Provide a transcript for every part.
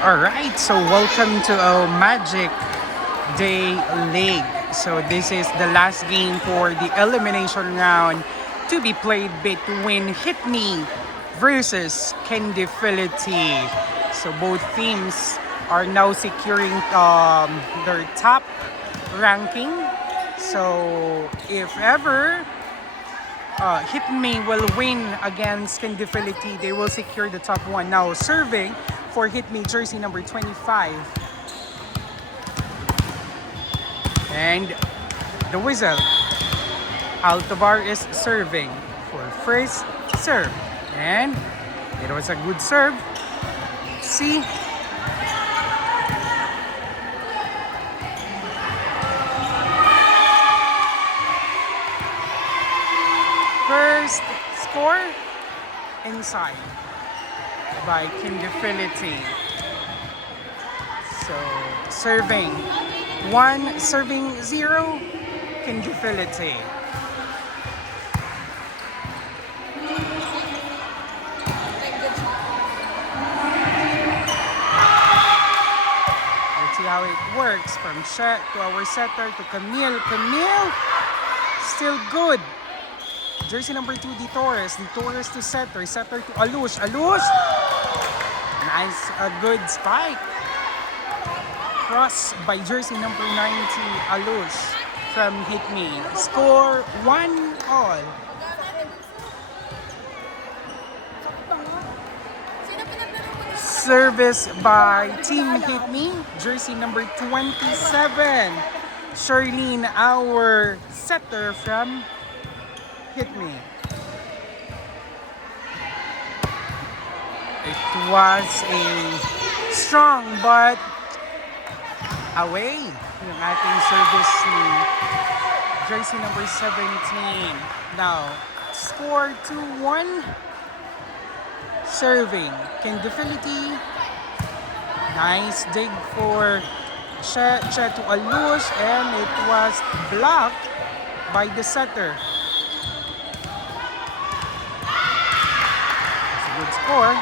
Alright, so welcome to our Magic Day League. So this is the last game for the elimination round to be played between Hitme versus Kendifility. So both teams are now securing their top ranking. So if ever Hitme will win against Kendifility, they will secure the top one. Now serving for Hitme jersey number 25. And the whistle. Altovar is serving for first serve. And it was a good serve. See? First score inside by Kendifility. So serving 1, serving 0, Kendifility. Let's see how it works from Shet to our setter to Camille. Camille, still good. Jersey number 2, Di Torres. Di Torres to setter. Setter to Alush. Alush! Nice, a good spike. Cross by jersey number 90, Alush from Hitme. Score 1-all. Service by Team Hitme. Jersey number 27, Charlene, our setter from Hitme. It was a strong but away yung ating service ni jersey number 17. Now, score 2-1. Serving Kendifility. Nice dig for Che to Alush, and it was blocked by the setter. It's a good score.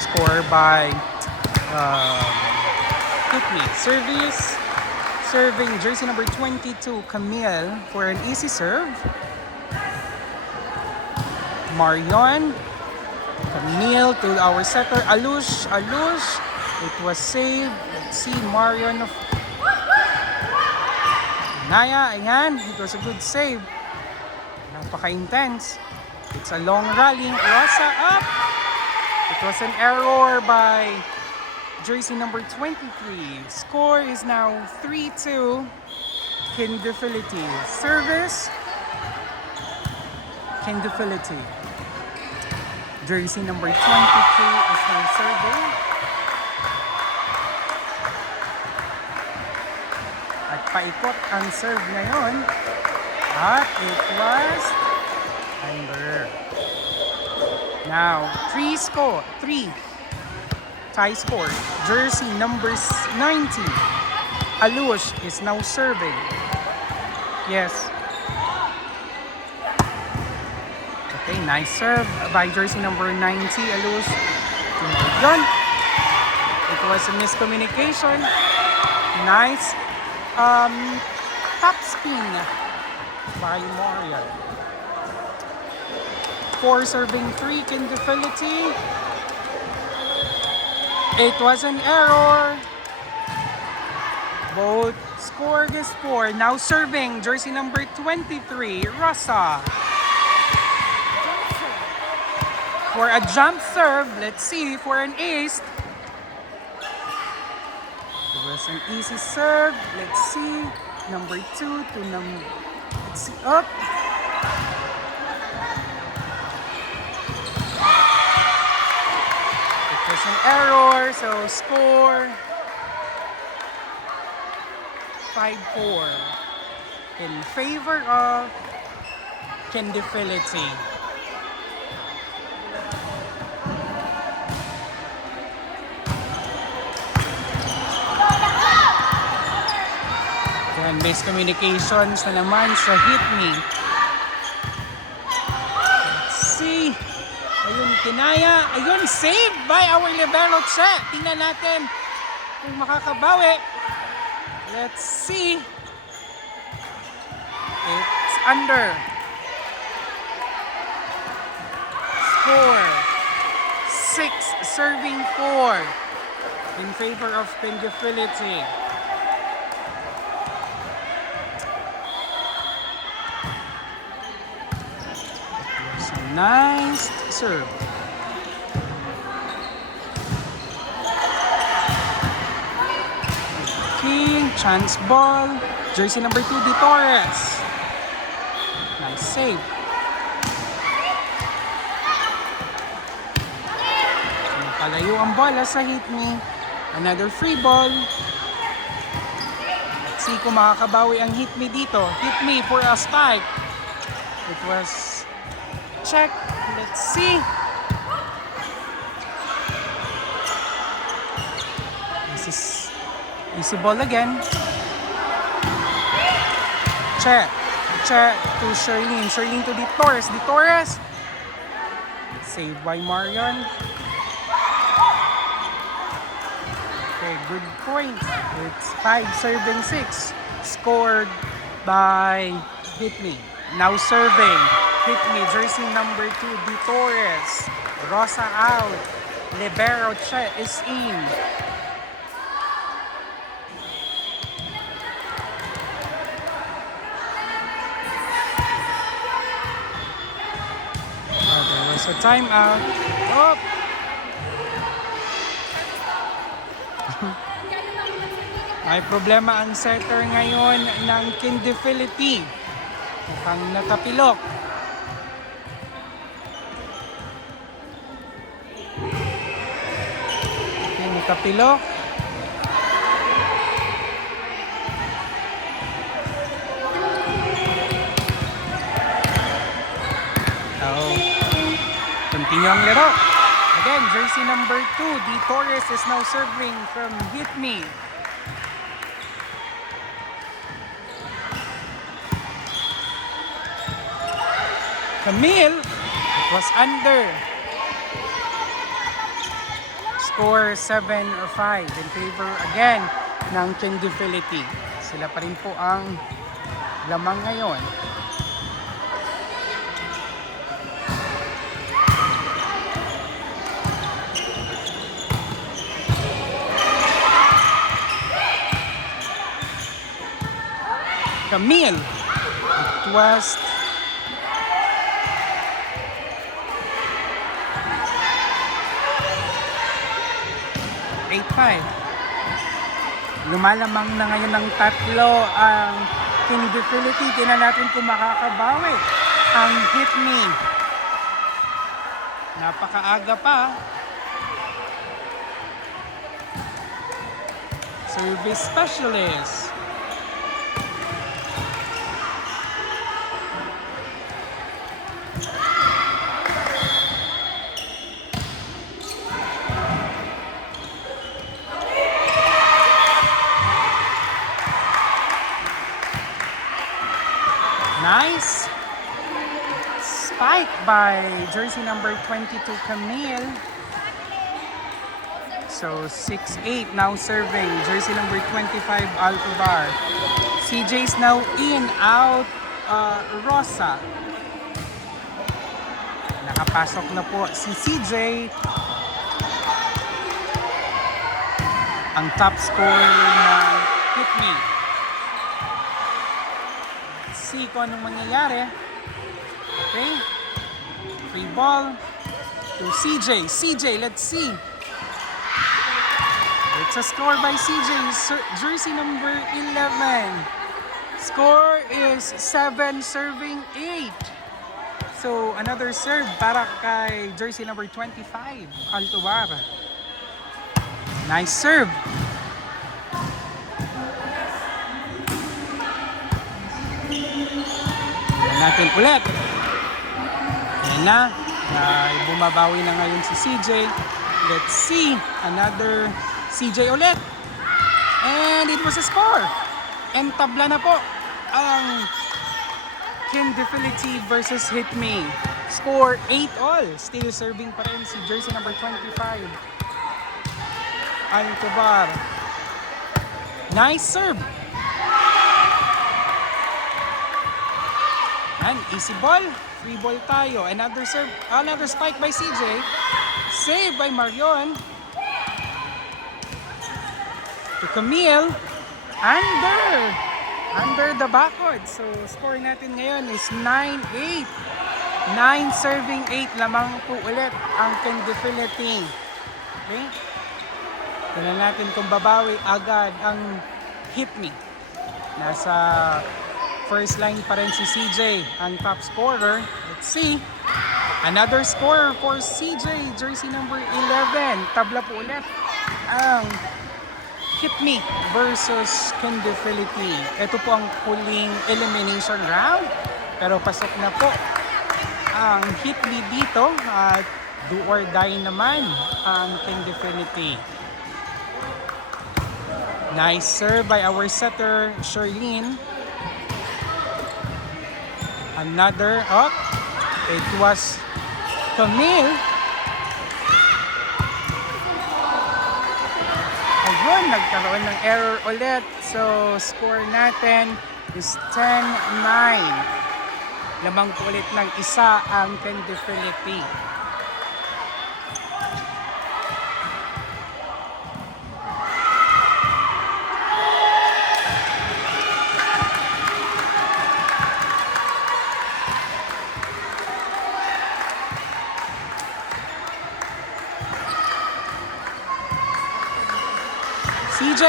Score by Hitme. Serving jersey number 22, Camille, for an easy serve. Marion. Camille to our setter, Alush. Alush. It was saved. Let's see, Marion of Naya. Ayan, it was a good save. Napaka-intense. It's a long rally. Rosa up. It was an error by jersey number 23. Score is now 3-2. Kendifility. Service. Kendifility. Jersey number 22 is now serving. At paikot ang serve ngayon. At it was under. Now, 3 tie score. Jersey number 90, Alush, is now serving. Yes. Okay, nice serve by jersey number 90, Alush. Yun. It was a miscommunication. Nice top spin by Marian. 4 serving 3, Kendifility. It was an error. Both scored this 4. Now serving jersey number 23, Rosa. For a jump serve, let's see, for an ace. It was an easy serve. Let's see. Number 2 to let's see, up. There's an error, so score 5-4 in favor of Kendifility. And miscommunications na naman sa Hitme Ayun, kinaya. Ayun, saved by our libero Che. Tingnan natin kung makakabawi. Let's see. It's under. Score. 6 serving 4 in favor of Pendibility. So nice serve. King, chance ball. Jersey number 2, Di Torres. Nice save. Palayo ang bola sa hit me. Another free ball. Let's see kung makakabawi ang hit me dito. Hit me for a strike. It was check. Let's see. This is easy ball again. Check. Check to Sherlyn. Sherlyn to Di Torres. Di Torres. Saved by Marion. Okay, good point. It's 5 serving 6. Scored by Hitme. Now serving. Hitme, jersey number 2, Di Torres. Rosa out. Libero Che is in. There was a timeout. Oh! May problema ang setter ngayon ng Pendibility. Mukhang natapilok. Okay, natapilok. Continue ang laro. Again, jersey number 2, Di Torres is now serving from Hitme. Camille, it was under. Score 7-5 in favor again ng Pendibility. Sila pa rin po ang lamang ngayon. Camille, it was lumalamang na ngayon ng tatlo ang Pendibility. Tingnan natin kung makakabawi ang Hitme. Napakaaga pa. Service specialist. Nice spike by jersey number 22, Camille. So 6-8 now serving jersey number 25, Alcobar. CJ's now in, out, Rosa. Nakapasok na po si CJ. Ang top scorer ng Hitme. See kung anong mangyayari. Okay. Free ball to CJ. CJ, let's see. It's a score by CJ. Jersey number 11. Score is 7 serving 8. So, another serve para kay jersey number 25, Altobar. Nice serve. Natin ulit. Ayan na. Bumabawi na ngayon si CJ. Let's see. Another CJ ulit. And it was a score. And tabla na po ang Pendibility versus Hitme. Score 8-all. Still serving pa rin si jersey number 25. Alcobar. Nice serve. And easy ball. Free ball tayo. Another serve. Another spike by CJ. Save by Marion. To Camille. Under the backward. So, score natin ngayon is 9-8. 9 serving 8. Lamang po ulit ang Kendefinity. Okay? Tignan natin kung babawi agad ang hit me. Nasa first line pa rin si CJ, ang top scorer. Let's see. Another scorer for CJ, jersey number 11. Tabla po ulit ang hit me versus Kendefinity. Ito po ang huling elimination round. Pero pasok na po ang hit me dito at do or die naman ang Kendefinity. Nice serve by our setter, Sherlyn. Another up. It was Camille. Ayun, nagkaroon ng error ulit. So, score natin is 10-9. Lamang po ulit ng isa ang Kendefinity.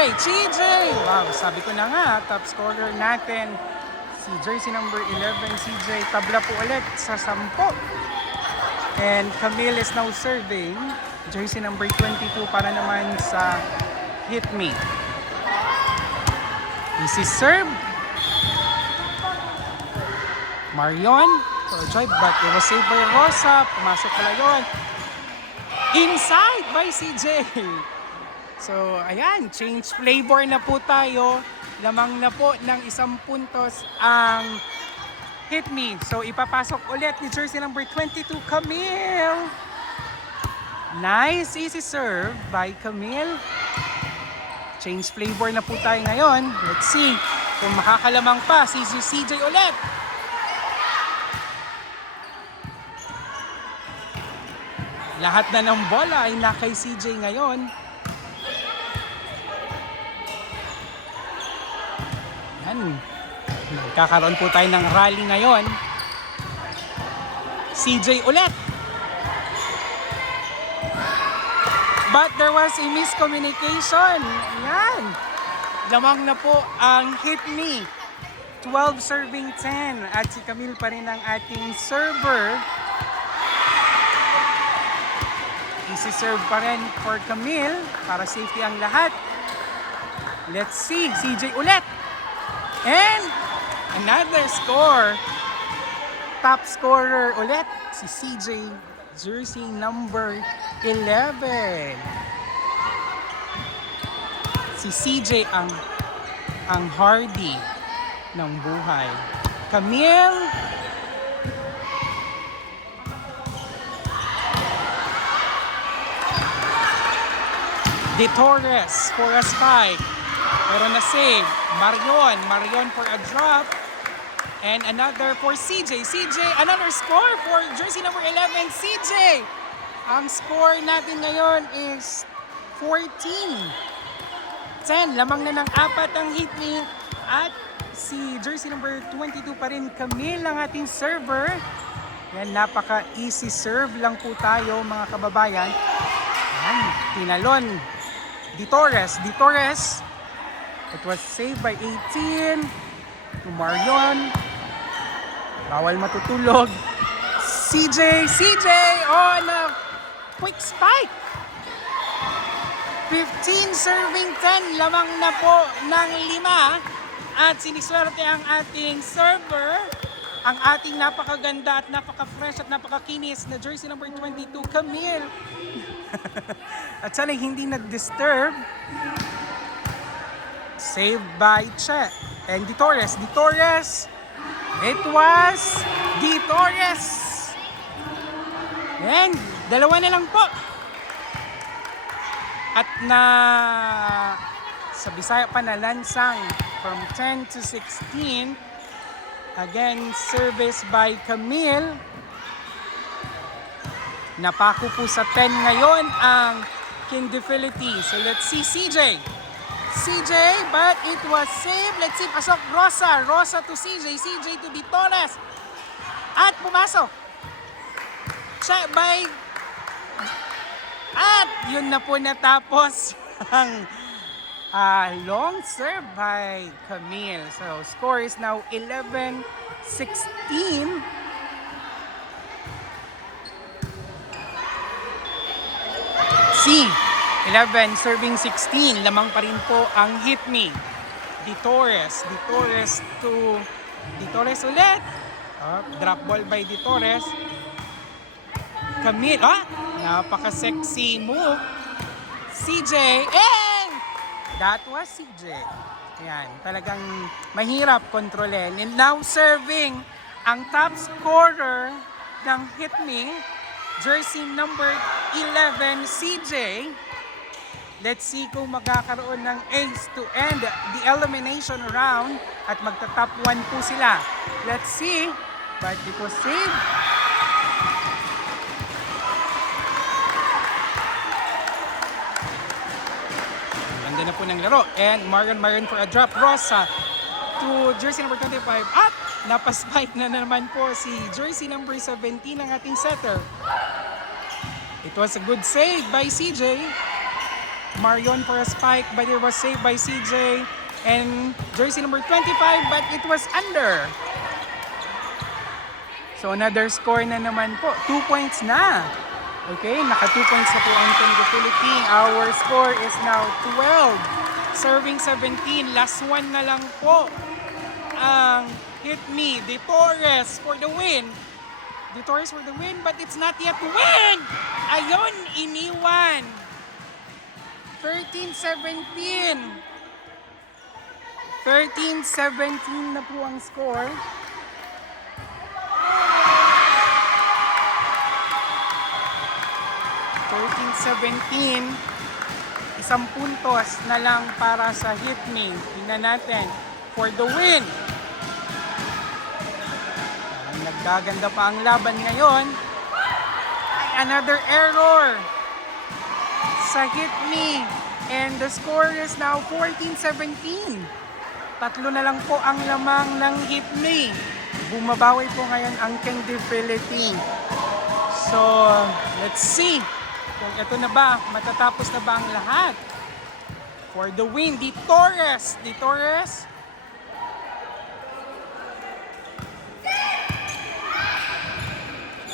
CJ! Wow, sabi ko na nga, top scorer natin, si jersey number 11, CJ. Tabla po ulit sa 10. And Camille is now serving, jersey number 22 para naman sa hit me. Easy serve. Marion for a drive, but it was saved by Rosa. Pumasok pala yun. Inside by CJ. So, ayan, change flavor na po tayo. Lamang na po ng 1 puntos ang hit me. So, ipapasok ulit ni jersey number 22, Camille. Nice, easy serve by Camille. Change flavor na po tayo ngayon. Let's see kung makakalamang pa si CJ ulit. Lahat na ng bola ay na kay CJ ngayon. Nagkakaroon po tayo ng rally ngayon. CJ ulit. But there was a miscommunication. Ayan. Lamang na po ang hit me. 12 serving 10. At si Camille pa rin ang ating server. Easy serve pa rin for Camille. Para safety ang lahat. Let's see. CJ ulit. And another score. Top scorer ulit si CJ, jersey number 11. Si CJ ang hardy ng buhay. Camille. De Torres for a spike. Pero na-save. Marion for a drop. And another for CJ. Another score for jersey number 11, CJ. Ang score natin ngayon is 14-10. Lamang na ng 4 ang hit me. At si jersey number 22 pa rin, Camille, ang ating server. Yan, napaka-easy serve lang po tayo, mga kababayan. Yan, tinalon. De Torres. It was saved by 18 to Marion. Bawal matutulog. CJ on a quick spike. 15 serving 10. Lamang na po ng 5. At siniswerte ang ating server. Ang ating napakaganda at napaka-fresh at napakakinis na jersey number 22, Camille. At sana hindi nag-disturb. Saved by Che. And De Torres. It was De Torres And dalawa na lang po. At na sa Bisaya pa na lansang from 10 to 16. Again, service by Camille. Napako po sa 10 ngayon ang Kindifility. So let's see CJ. CJ, but it was saved. Let's see, pasok Rosa. Rosa to CJ. CJ to Ditones. At pumasok. Check by... At yun na po natapos ang long serve by Camille. So score is now 11-16. C. 11 serving 16. Lamang pa rin po ang hit me. Ditores. Ditores to Ditores ulit. Drop ball by Ditores. Camille. Napaka-sexy move. CJ. And that was CJ. Ayan. Talagang mahirap kontrolin. And now serving ang top scorer ng hit me. Jersey number 11, CJ. Let's see kung magkakaroon ng ace to end the elimination round at magta-top 1 po sila. Let's see. But it was saved. Ganda na po ng laro. And Marion for a drop. Rosa to jersey number 25. At napaspike na naman po si jersey number 17 ng ating setter. It was a good save by CJ. Marion for a spike, but it was saved by CJ. And jersey number 25, but it was under. So another score na naman po. 2 points na. Okay, naka 2 points na po ang Kindifility. Our score is now 12. Serving 17. Last one na lang po ang hit me. Ditores for the win. Ditores for the win, but it's not yet win! Ayun, iniwan. 13-17. 13-17 na po ang score. Isang puntos na lang para sa hit me. Tingnan natin for the win. Nagaganda pa ang laban ngayon. Ay, another error sa hit me. And the score is now 14-17. Tatlo na lang po ang lamang ng hit me. Bumabawi po ngayon ang Kindifility. So, let's see kung ito na ba, matatapos na ba ang lahat. For the win, Ditores. Ditores.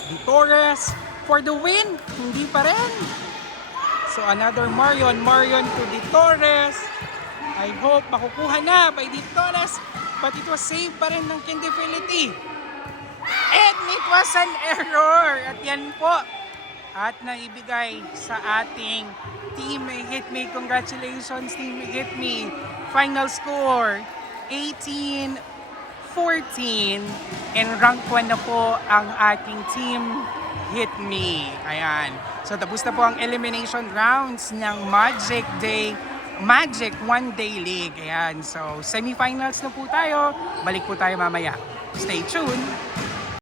Ditores for the win. Hindi pa rin. So another Marion. Marion to Ditores. I hope makukuha na by Ditores. But it was saved pa rin ng Kindifility. And it was an error. At yan po. At naibigay sa ating Team Hit Me. Congratulations, Team Hit Me. Final score, 18-14. And rank 1 na po ang ating Team Hit Me. Ayan. So tapos na po ang elimination rounds ng Magic 1 Day League. Ayan. So semifinals na po tayo. Balik po tayo mamaya. Stay tuned.